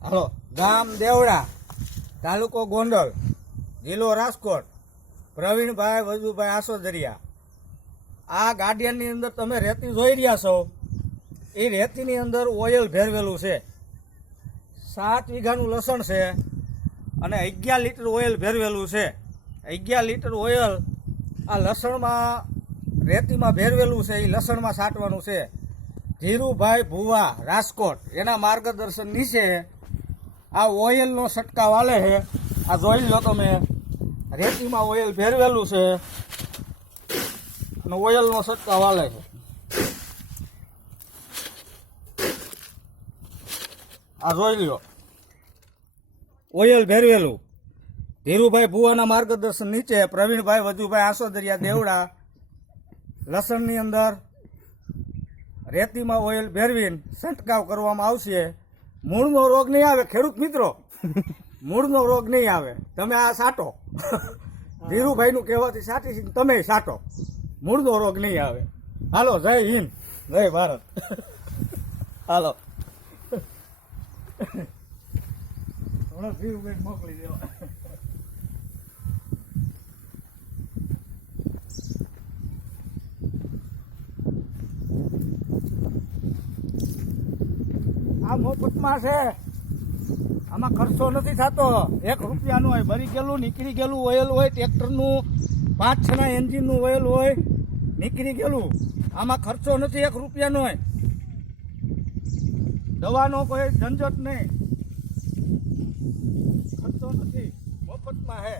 હાલો, ગામ દેવડા, તાલુકો ગોંડલ, જિલ્લો રાજકોટ, પ્રવીણભાઈ વજુભાઈ આસોદરિયા. આ ગાર્ડિયનની અંદર તમે રેતી જોઈ રહ્યા છો. એ રેતીની અંદર ઓઇલ ભેરવેલું છે. 7 વીઘાનું લસણ છે અને 11 લીટર ઓઇલ ભેરવેલું છે. 11 લીટર ઓઇલ આ લસણમાં રેતીમાં ભેરવેલું છે. એ લસણમાં છાંટવાનું છે. ધીરુભાઈ ભુવા રાજકોટ, એના માર્ગદર્શન નીચે આ ઓઇલનો છંટકાવ આલે છે. આ જોઈ લો તમે, રેતીમાં ઓઇલ ભેરવેલું છે અને ઓઇલનો છંટકાવ આલે છે. આ જોઈ લો, ઓઇલ ભેરવેલું. ધીરુભાઈ ભુવાના માર્ગદર્શન નીચે પ્રવીણભાઈ વજુભાઈ આસોદરિયા દેવડા, લસણની અંદર રેતીમાં ઓઇલ ભેરવીને છંટકાવ કરવામાં આવશે. મૂળનો રોગ નહીં આવે ખેડૂત મિત્રો, મૂળનો રોગ નહીં આવે. તમે આ સાટો, ધીરુભાઈનું કહેવાથી સાટી તમે સાટો, મૂળનો રોગ નહીં આવે. હાલો, જય હિન્દ, જય ભારત. હાલો, થોડા ધીરુભાઈ મોકલી દેવા. આ મફતમાં છે, આમાં ખર્ચો નથી થતો. 1 રૂપિયાનું હોય, ભરી ગયેલું નીકળી ગયેલું ઓઇલ હોય, ટ્રેક્ટરનું 5 છના એન્જિનનું ઓઇલ હોય, નીકળી ગયેલું. આમાં ખર્ચો નથી, 1 રૂપિયાનો હોય. દવાનો કોઈ ઝંઝટ નહીં, ખર્ચો નથી, મફતમાં છે.